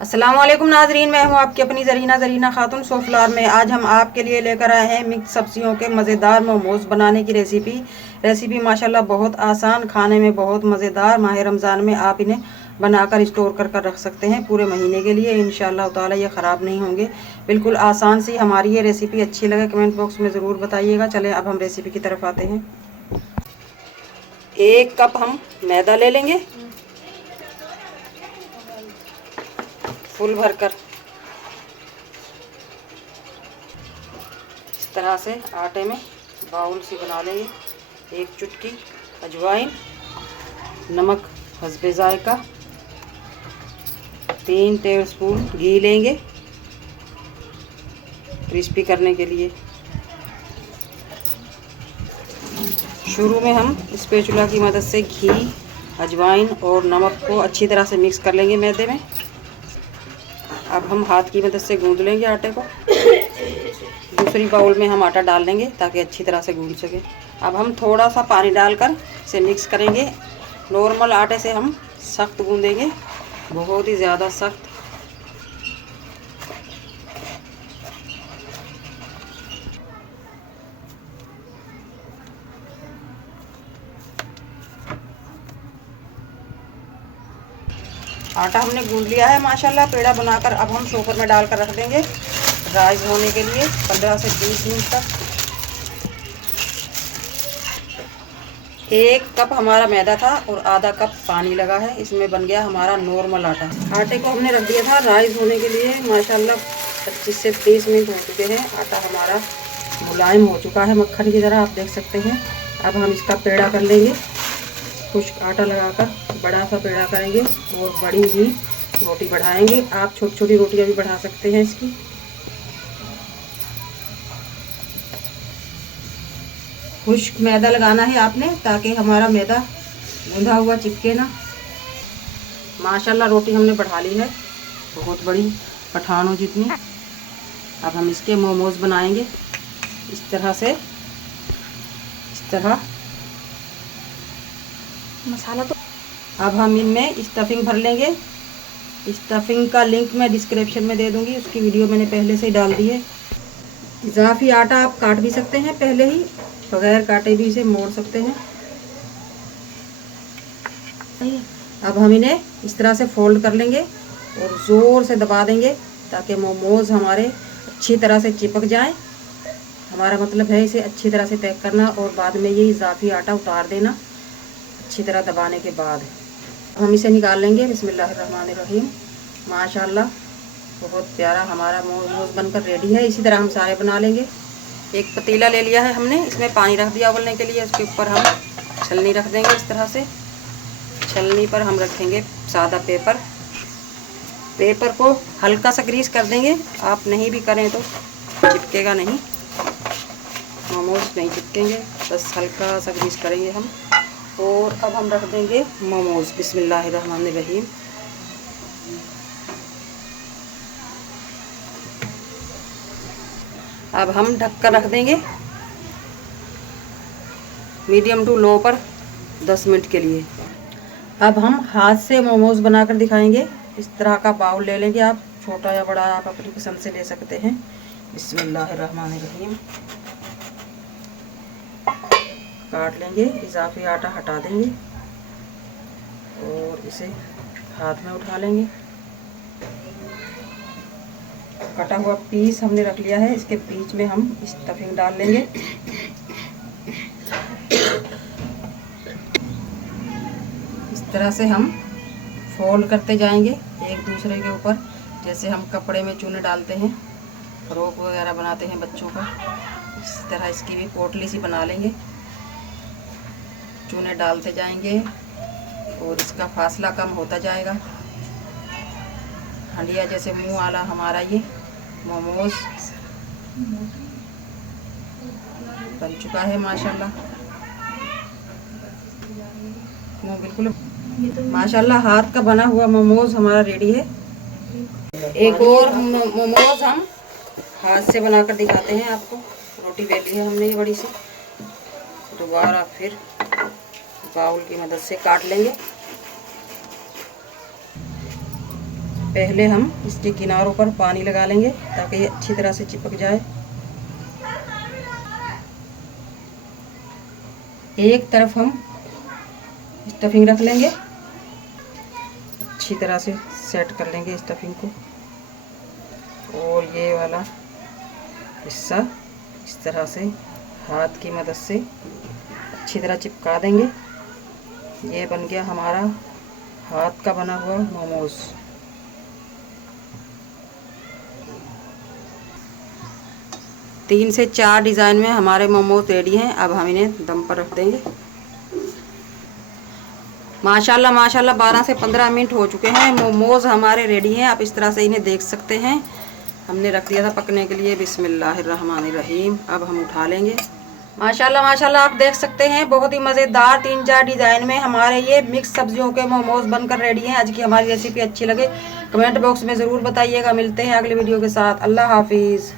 अस्सलाम वालेकुम नाजरीन, मैं हूं आपकी अपनी ज़रीना खातून सोफ्लार में। आज हम आपके लिए लेकर आए हैं मिक्स सब्जियों के मज़ेदार मोमोज़ बनाने की रेसिपी माशाल्लाह बहुत आसान, खाने में बहुत मज़ेदार। माह रमज़ान में आप इन्हें बनाकर स्टोर कर रख सकते हैं पूरे महीने के लिए। इंशाअल्लाह ताला ये ख़राब नहीं होंगे। बिल्कुल आसान सी हमारी ये रेसिपी अच्छी लगे कमेंट बॉक्स में ज़रूर बताइएगा। चलें अब हम रेसिपी की तरफ आते हैं। 1 कप हम मैदा ले लेंगे फुल भरकर। इस तरह से आटे में बाउल सी बना लेंगे। 1 चुटकी अजवाइन, नमक हस्बे जायका, 3 टेबलस्पून घी लेंगे क्रिस्पी करने के लिए। शुरू में हम स्पैचुला की मदद से घी, अजवाइन और नमक को अच्छी तरह से मिक्स कर लेंगे मैदे में। अब हम हाथ की मदद से गूंद लेंगे आटे को। दूसरी बाउल में हम आटा डाल लेंगे ताकि अच्छी तरह से गूंद सके। अब हम थोड़ा सा पानी डालकर इसे मिक्स करेंगे। नॉर्मल आटे से हम सख्त गूंदेंगे, बहुत ही ज़्यादा सख्त। आटा हमने गूंद लिया है माशाल्लाह। पेड़ा बनाकर अब हम शोकर में डालकर रख देंगे राइस होने के लिए 15 से 20 मिनट तक। 1 कप हमारा मैदा था और आधा कप पानी लगा है, इसमें बन गया हमारा नॉर्मल आटा। आटे को हमने रख दिया था राइस होने के लिए। माशाल्लाह 25 से 30 मिनट हो चुके हैं। आटा हमारा मुलायम हो चुका है, मक्खन की तरह, आप देख सकते हैं। अब हम इसका पेड़ा कर लेंगे। खुश्क आटा लगाकर बड़ा सा पेड़ा करेंगे और बड़ी ही रोटी बढ़ाएंगे। आप छोटी छोटी रोटियां भी बढ़ा सकते हैं इसकी। खुश्क मैदा लगाना है आपने ताकि हमारा मैदा गूंधा हुआ चिपके ना। माशाल्लाह रोटी हमने बढ़ा ली है, बहुत बड़ी, पठानों जितनी। अब हम इसके मोमोज बनाएंगे इस तरह से। इस तरह मसाला तो अब हम इनमें स्टफिंग भर लेंगे। स्टफिंग का लिंक मैं डिस्क्रिप्शन में दे दूंगी, उसकी वीडियो मैंने पहले से ही डाल दी है। इजाफी आटा आप काट भी सकते हैं पहले ही, बगैर काटे भी इसे मोड़ सकते हैं। अब हम इन्हें इस तरह से फोल्ड कर लेंगे और ज़ोर से दबा देंगे ताकि मोमोज हमारे अच्छी तरह से चिपक जाएं। हमारा मतलब है इसे अच्छी तरह से पैक करना और बाद में ये इजाफी आटा उतार देना अच्छी तरह दबाने के बाद। हम इसे निकाल लेंगे। बिस्मिल्लाहिर्रहमानिर्रहीम। माशाल्लाह बहुत प्यारा हमारा मोमोज बनकर रेडी है। इसी तरह हम सारे बना लेंगे। एक पतीला ले लिया है हमने, इसमें पानी रख दिया उबलने के लिए। उसके ऊपर हम छलनी रख देंगे इस तरह से। छलनी पर हम रखेंगे सादा पेपर को हल्का सा ग्रीस कर देंगे। आप नहीं भी करें तो चिपकेगा नहीं, मोमोज नहीं चिपकेंगे, बस हल्का सा ग्रीस करेंगे हम। और अब हम रख देंगे मोमोज। बिस्मिल्लाहिर्रहमानिर्रहीम। अब हम ढककर रख देंगे मीडियम टू लो पर 10 मिनट के लिए। अब हम हाथ से मोमोज बनाकर दिखाएंगे। इस तरह का बाउल ले लेंगे आप, छोटा या बड़ा आप अपनी पसंद से ले सकते हैं। बिस्मिल्लाहिर्रहमानिर्रहीम। काट लेंगे, इजाफी आटा हटा देंगे और इसे हाथ में उठा लेंगे। कटा हुआ पीस हमने रख लिया है, इसके बीच में हम स्टफिंग डाल लेंगे। इस तरह से हम फोल्ड करते जाएंगे एक दूसरे के ऊपर, जैसे हम कपड़े में चूने डालते हैं, फ्रॉक वगैरह बनाते हैं बच्चों का। इस तरह इसकी भी पोटली सी बना लेंगे। चूने डालते जाएंगे और इसका फासला कम होता जाएगा। हंडिया जैसे मुंह वाला हमारा ये मोमोज बन चुका है माशाल्लाह। बिल्कुल माशाल्लाह हाथ का बना हुआ मोमोज हमारा रेडी है। एक और मोमोज हम हाथ से बनाकर दिखाते हैं आपको। रोटी बेली है हमने ये बड़ी सी, दोबारा फिर बाउल की मदद से काट लेंगे। पहले हम इसके किनारों पर पानी लगा लेंगे ताकि ये अच्छी तरह से चिपक जाए। एक तरफ हम स्टफिंग रख लेंगे, अच्छी तरह से सेट कर लेंगे स्टफिंग को, और ये वाला हिस्सा इस तरह से हाथ की मदद से अच्छी तरह चिपका देंगे। ये बन गया हमारा हाथ का बना हुआ मोमोज। तीन से चार डिज़ाइन में हमारे मोमोज रेडी हैं। अब हम इन्हें दम पर रख देंगे। माशाल्लाह माशाल्लाह 12 से 15 मिनट हो चुके हैं, मोमोज हमारे रेडी हैं। आप इस तरह से इन्हें देख सकते हैं। हमने रख दिया था पकने के लिए। बिस्मिल्लाहिर्रहमानिर्रहीम। अब हम उठा लेंगे। माशाल्लाह माशाल्लाह आप देख सकते हैं बहुत ही मज़ेदार 3-4 डिज़ाइन में हमारे ये मिक्स सब्जियों के मोमोज बनकर रेडी हैं। आज की हमारी रेसिपी अच्छी लगे कमेंट बॉक्स में ज़रूर बताइएगा। मिलते हैं अगले वीडियो के साथ। अल्लाह हाफिज़।